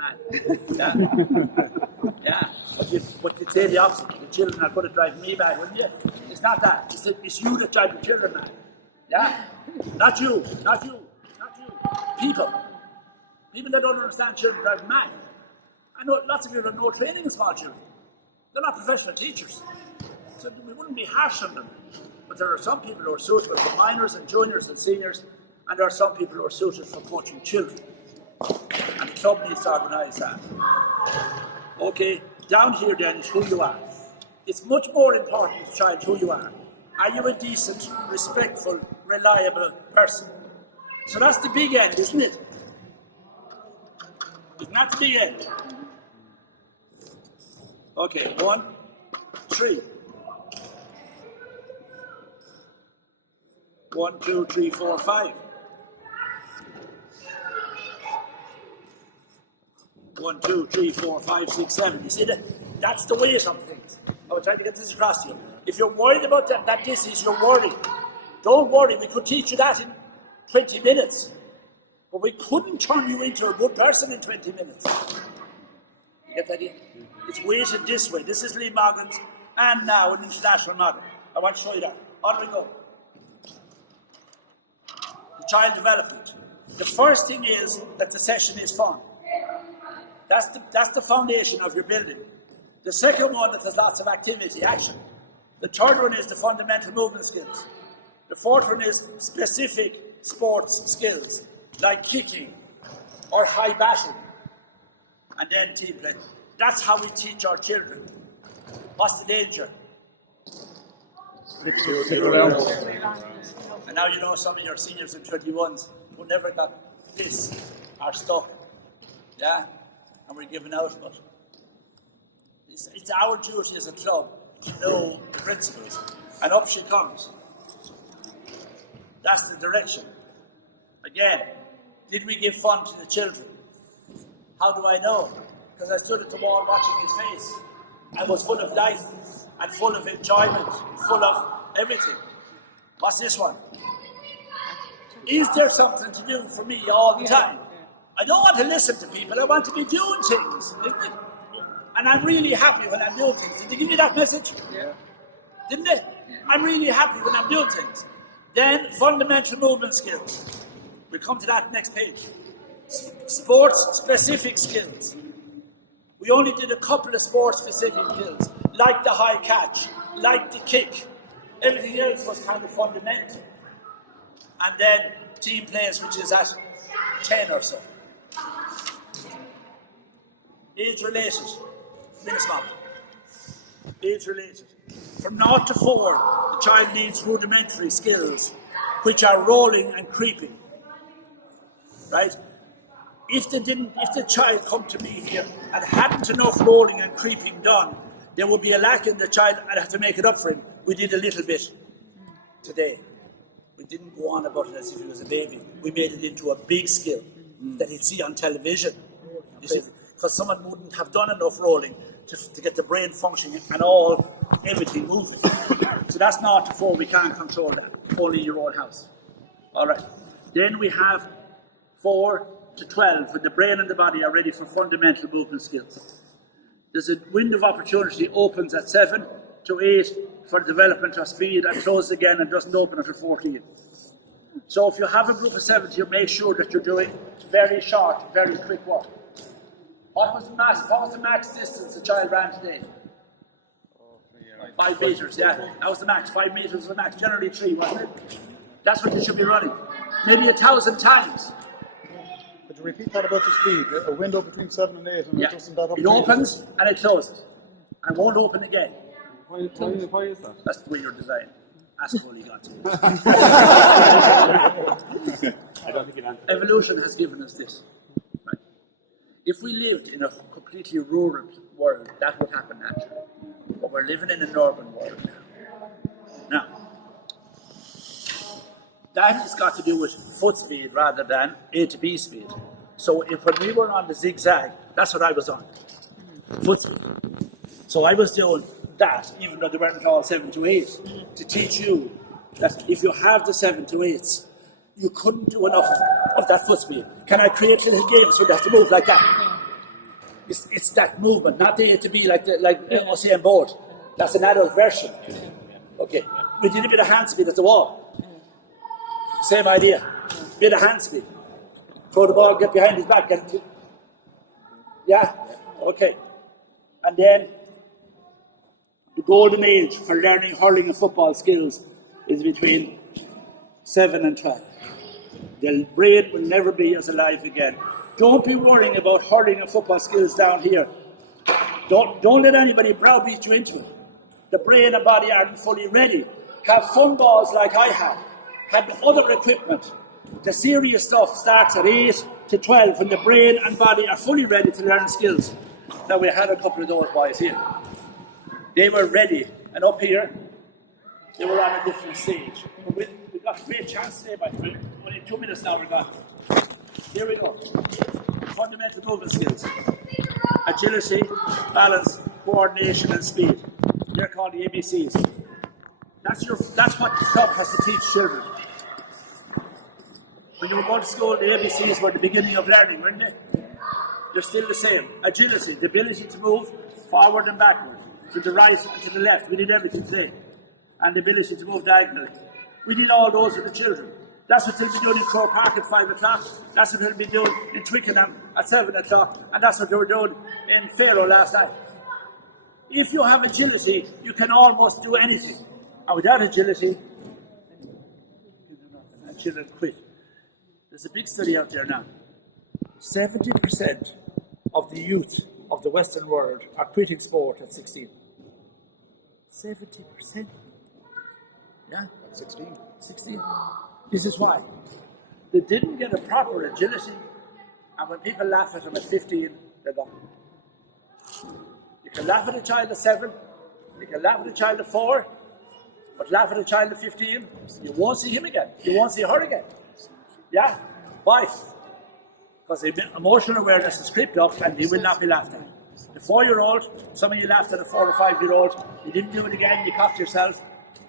mad. Yeah. But you'd say the opposite. The children are going to drive me mad, wouldn't you? It's not that. It's you that drive the children mad. Yeah? Not you. People that don't understand children drive mad. I know lots of people have no training in small children. They're not professional teachers. So we wouldn't be harsh on them. But there are some people who are suitable for minors and juniors and seniors, and there are some people who are suited for coaching children. And the club needs to organise that. Okay, down here then is who you are. It's much more important to child who you are. Are you a decent, respectful, reliable person? So that's the big end, isn't it? Isn't that the big end? Okay, 1, 3. 1, 2, 3, 4, 5. 1, 2, 3, 4, 5, 6, 7. You see that? That's the weight of things. I was trying to get this across to you. If you're worried about that this is your worry, don't worry. We could teach you that in 20 minutes. But we couldn't turn you into a good person in 20 minutes. You get that idea? It's weighted this way. This is Lee Morgan's and now an international model. I want to show you that. On we go. The child development. The first thing is that the session is fun. That's the foundation of your building. The second one is there's lots of activity, action. The third one is the fundamental movement skills. The fourth one is specific sports skills, like kicking or high batting. And then team play. That's how we teach our children. What's the danger? And now you know some of your seniors and 21s who never got this are stuck. Yeah? And we're giving out, but it's our duty as a club to know the principles. And up she comes. That's the direction. Again, did we give fun to the children? How do I know? Because I stood at the wall watching his face. I was full of life and full of enjoyment, full of everything. What's this one? Is there something to do for me all the time? I don't want to listen to people, I want to be doing things. And I'm really happy when I'm doing things. Did they give me that message? Yeah. Didn't they? Yeah. I'm really happy when I'm doing things. Then, fundamental movement skills. We'll come to that next page. Sports-specific skills. We only did a couple of sports-specific skills, like the high catch, like the kick. Everything else was kind of fundamental. And then team plays, which is at 10 or so. Age-related. Minusmop. Age-related. From 0 to 4, the child needs rudimentary skills, which are rolling and creeping. Right? If the child come to me here and hadn't enough rolling and creeping done, there would be a lack in the child. I'd have to make it up for him. We did a little bit today. We didn't go on about it as if he was a baby. We made it into a big skill that he'd see on television. You see, because someone wouldn't have done enough rolling to get the brain functioning and everything moving. So that's 0 to 4. We can't control that. Only in your own house. All right. Then we have 4 to 12, when the brain and the body are ready for fundamental movement skills. There's a window of opportunity opens at 7 to 8 for development of speed and closes again and doesn't open until 14. So if you have a group of 70, you make sure that you're doing very short, very quick work. What was the max distance the child ran today? 5 meters, yeah. That was the max. 5 meters was the max. Generally 3, wasn't it? That's what you should be running. Maybe 1,000 times. But to repeat that about the speed, a window between 7 and 8, and it doesn't that up. It opens and it closes, and won't open again. Why is that? That's the way you're designed. Ask what you got to. I don't think it answers. Evolution has given us this. Right? If we lived in a completely rural world, that would happen naturally. But we're living in an urban world now. Now, that has got to do with foot speed rather than A to B speed. So when we were on the zigzag, that's what I was on. Foot speed. So I was doing that, even though they weren't all 7 to 8, to teach you that if you have the 7 to 8s, you couldn't do enough of that foot speed. Can I create little games so you have to move like that? It's that movement, not to be like Usain Bolt. That's an adult version. Okay, we did a bit of hand speed at the wall. Same idea, bit of hand speed. Throw the ball, get behind his back, get it. Yeah, okay. And then the golden age for learning hurling and football skills is between 7 and 12. The brain will never be as alive again. Don't be worrying about hurling and football skills down here. Don't let anybody browbeat you into it. The brain and body aren't fully ready. Have fun balls like I have. Have other equipment. The serious stuff starts at 8 to 12 when the brain and body are fully ready to learn skills. Now we had a couple of those boys here. They were ready, and up here, they were on a different stage. We got a great chance today, by the way. Only 2 minutes now we're gone. Here we go. Fundamental movement skills. Agility, balance, coordination and speed. They're called the ABCs. That's what the club has to teach children. When you were going to school, the ABCs were the beginning of learning, weren't they? They're still the same. Agility, the ability to move forward and backward, to the right and to the left. We did everything today. And the ability to move diagonally. We did all those with the children. That's what they'll be doing in Croke Park at 5 o'clock. That's what they'll be doing in Twickenham at 7 o'clock. And that's what they were doing in Faro last night. If you have agility, you can almost do anything. And without agility, and children quit. There's a big study out there now. 70% of the youth of the Western world are quitting sport at 16. 70%. Yeah? 16. This is why. They didn't get a proper agility, and when people laugh at them at 15, they're gone. You can laugh at a child at 7, you can laugh at a child at 4, but laugh at a child at 15, you won't see him again. You won't see her again. Yeah? Why? Because the emotional awareness is creeped up and he will not be laughed at. The 4-year-old, some of you laughed at a 4 or 5-year-old, you didn't do it again, you caught yourself.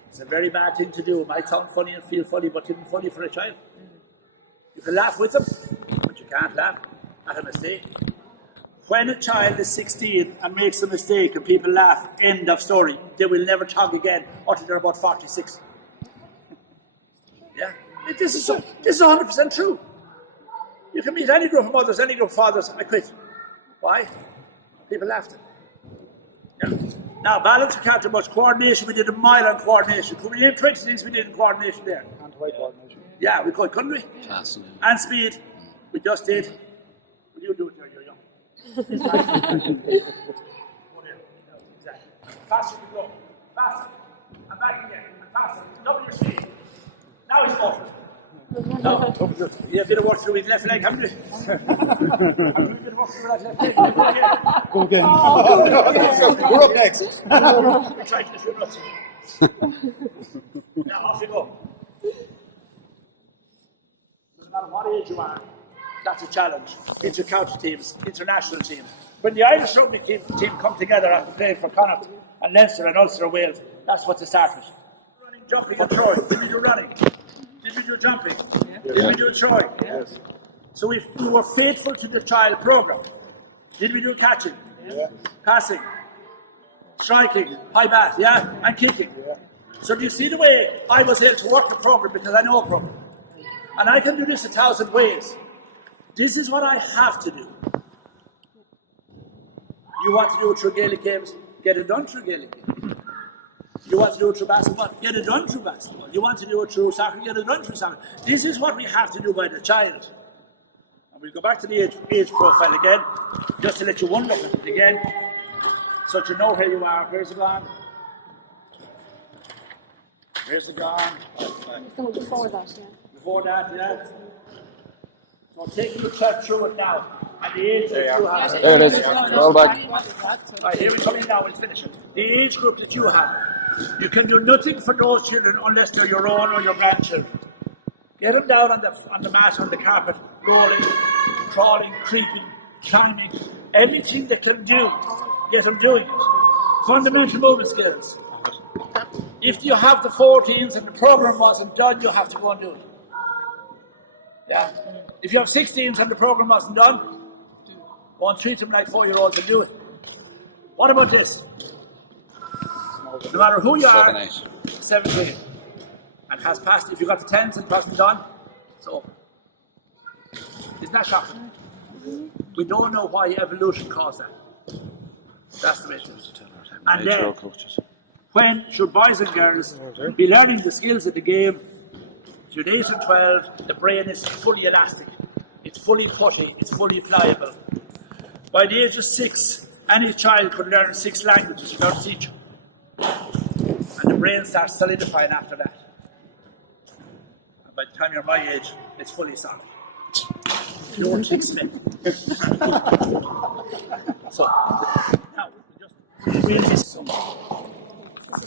It's a very bad thing to do. It might sound funny and feel funny, but it isn't funny for a child. You can laugh with them, but you can't laugh at a mistake. When a child is 16 and makes a mistake and people laugh, end of story. They will never talk again until they're about 46. Yeah? This is 100% true. You can meet any group of mothers, any group of fathers, I quit. Why? People laughed at them. Yeah. Now, balance, we can't do much. Coordination, we did a mile on coordination. Could we name 20 things we did in coordination there? Hand-to-eye coordination. Yeah, we could, couldn't we? Absolutely. And speed, we just did. Will you do it there? You're young. Exactly. Faster we go. Faster. And back again. And faster. Double your speed. Now he's off it. No. Yeah, a bit of work through his left leg, haven't we? Have we a bit of work through that left leg? Go again. We're up next. We're trying to do nuts. Now off you go. Doesn't matter what age you are, that's a challenge. Inter-county teams, international teams. When the Irish rugby team come together after playing for Connacht and Leinster and Ulster and Wales, that's what they start with. Running, jumping and throwing. Did we do running? Did we do jumping? Yeah. Did we do throwing? Yes. So we were faithful to the child program. Did we do catching? Yeah. Passing? Striking? High bat? Yeah? And kicking? Yeah. So do you see the way I was able to work the program because I know a program? And I can do this 1,000 ways. This is what I have to do. You want to do it through Gaelic games? Get it done through Gaelic games. You want to do it through basketball? Get it done through basketball. You want to do it through soccer? Get it done through soccer. This is what we have to do by the child. And we'll go back to the age profile again, just to let you one look at it again, so that you know where you are. Where's the gone? Where's the gone? Before that, yeah. Before that, yeah. So take yourself through it now. And the age that you have. There it is. Roll back. Right, here we come in now, we'll finish it. The age group that you have. You can do nothing for those children unless they're your own or your grandchildren. Get them down on the mat, on the carpet, rolling, crawling, creeping, climbing, everything they can do, get them doing it. Fundamental movement skills. If you have the 14s and the program wasn't done, you have to go and do it. Yeah. If you have 16s and the program wasn't done, Won't treat them like 4-year-olds and do it. What about this? No matter who you are, 7th grade, and has passed, if you got the 10s and passed on, it's over. Isn't that shocking? We don't know why evolution caused that. That's the way it is. And then, when should boys and girls be learning the skills of the game? Between 8 and 12, the brain is fully elastic, it's fully putty, it's fully pliable. By the age of 6, any child could learn 6 languages without a teacher. And the brain starts solidifying after that. And by the time you're my age, it's fully solid. Don't expect. So, now, just really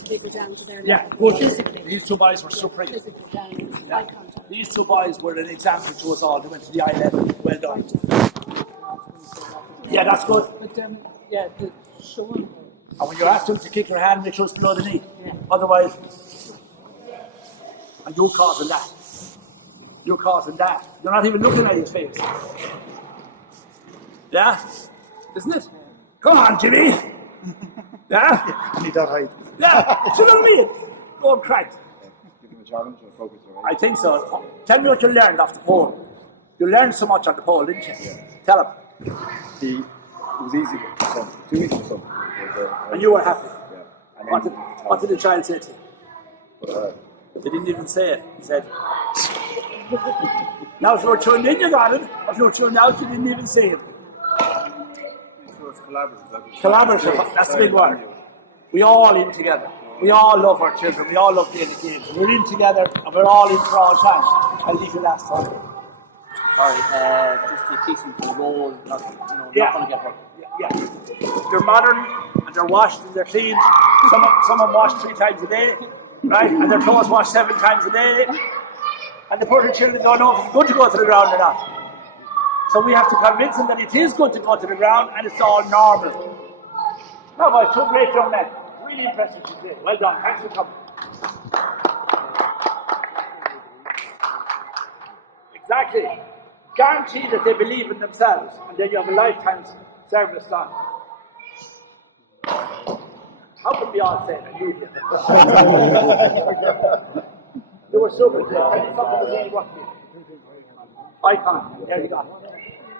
They go down to their yeah, level. good. Physically. These 2 boys were supreme. Physically down. Yeah. Eye contact. These 2 boys were an example to us all. They went to the eye level. Well done. Yeah, that's good. But yeah, the showing. And when you're asked them to kick your hand, make sure it's below the knee. Yeah. Otherwise, and you're causing that. You're causing that. You're not even looking at his face. Yeah? Isn't it? Come on, Jimmy. Yeah? You need that height. Yeah. Do you know what I mean? Go and crack. Give them a challenge or focus, right? I think so. Tell me what you learned off the pole. You learned so much on the pole, didn't you? Yeah. Tell him. It was easy, 2 weeks or so. And you were happy. Yeah. And What did the child say to you? then, They didn't even say it. He said, now if you were tuned in, you got it. If you were tuned out, you didn't even say it. so it's collaborative. Collaborative, that's the big word. We all in together. We all love our children. We all love playing the game. We're in together and we're all in for all time. I'll leave you last time. Sorry, just to teach them to roll, not going to get hurt. Yeah. They're modern and they're washed and they're clean. Some of them wash 3 times a day, right? And their clothes washed 7 times a day. And the poor children don't know if it's good to go to the ground or not. So we have to convince them that it is good to go to the ground and it's all normal. No, boys, 2 great young men. Really impressive today. Well done. Thanks for coming. Exactly. Guarantee that they believe in themselves and then you have a lifetime's service done. How can we all say that? You did. You were so good. Icon. There you go.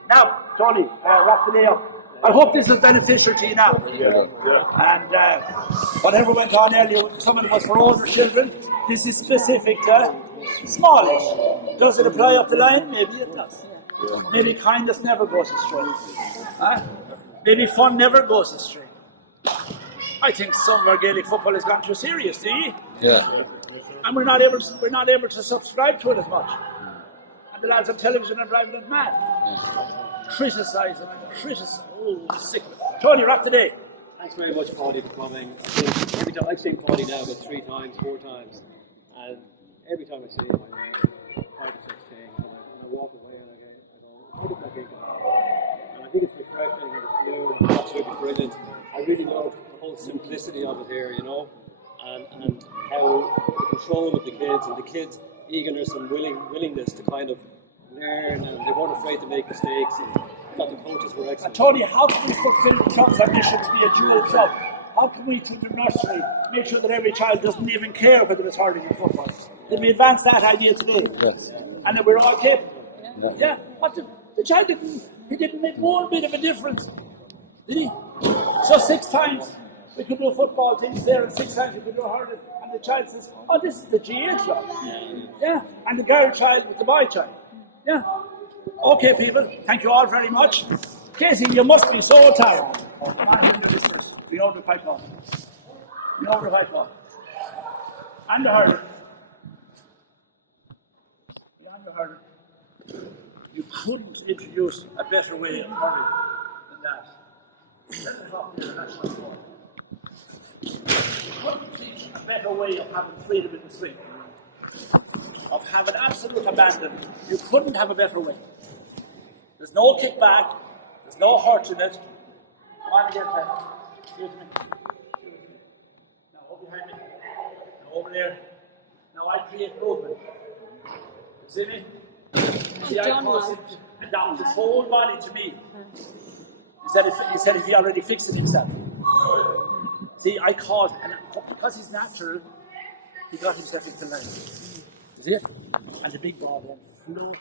Now, Tony, wrap the day up. I hope this is beneficial to you now. And whatever went on earlier, some of it was for older children. This is specific to smallish. Does it apply up the line? Maybe it does. Maybe kindness never goes astray. Huh? Maybe fun never goes astray. I think some of our Gaelic football has gone too serious, do you? Yeah. And we're not able to subscribe to it as much. And the lads on television are driving us mad. Criticising and criticizing. Oh, sick of it. Tony, wrap the day. Thanks very much, Paudie, for coming. Every time I've seen Paudie now about 3 times, 4 times, and every time I see him, I hear the such thing, and I walk away and I go, how did I think of that? And I think it's refreshing and it's new and it's absolutely brilliant. I really love the whole simplicity of it here, and how the control of the kids and the kids' eagerness and willingness to kind of learn, and they weren't afraid to make mistakes, and that the coaches were excellent. And Tony, how can we fulfill the club's ambition to be a dual club? How can we, through the nursery, make sure that every child doesn't even care whether it's hurling or football? Did we advance that idea today? Yes. And that we're all capable? Yeah. What the child didn't make one bit of a difference, did he? So 6 times we could do football teams there, and 6 times we could do hurling, and the child says, oh, this is the GA club. Yeah. And the girl child with the boy child. Yeah. Okay, people, thank you all very much. Casey, you must be so tired. Come on, the listeners. We know the pipe on. We know the pipe on. And the hurling. And the hurling. You couldn't introduce a better way of hurling than that. Let me talk to the national sport. You couldn't teach a better way of having freedom in the swing. Of having absolute abandon. You couldn't have a better way. There's no kickback, there's no hurt in it. Come on again, Pat. Excuse me. Now over behind me. Now over there. Now I create movement. You see me? See, I cause him and down his whole body to me. He said if he already fixed it himself. See, I caught, and because he's natural, he got himself into line. See it? And the big ball then floated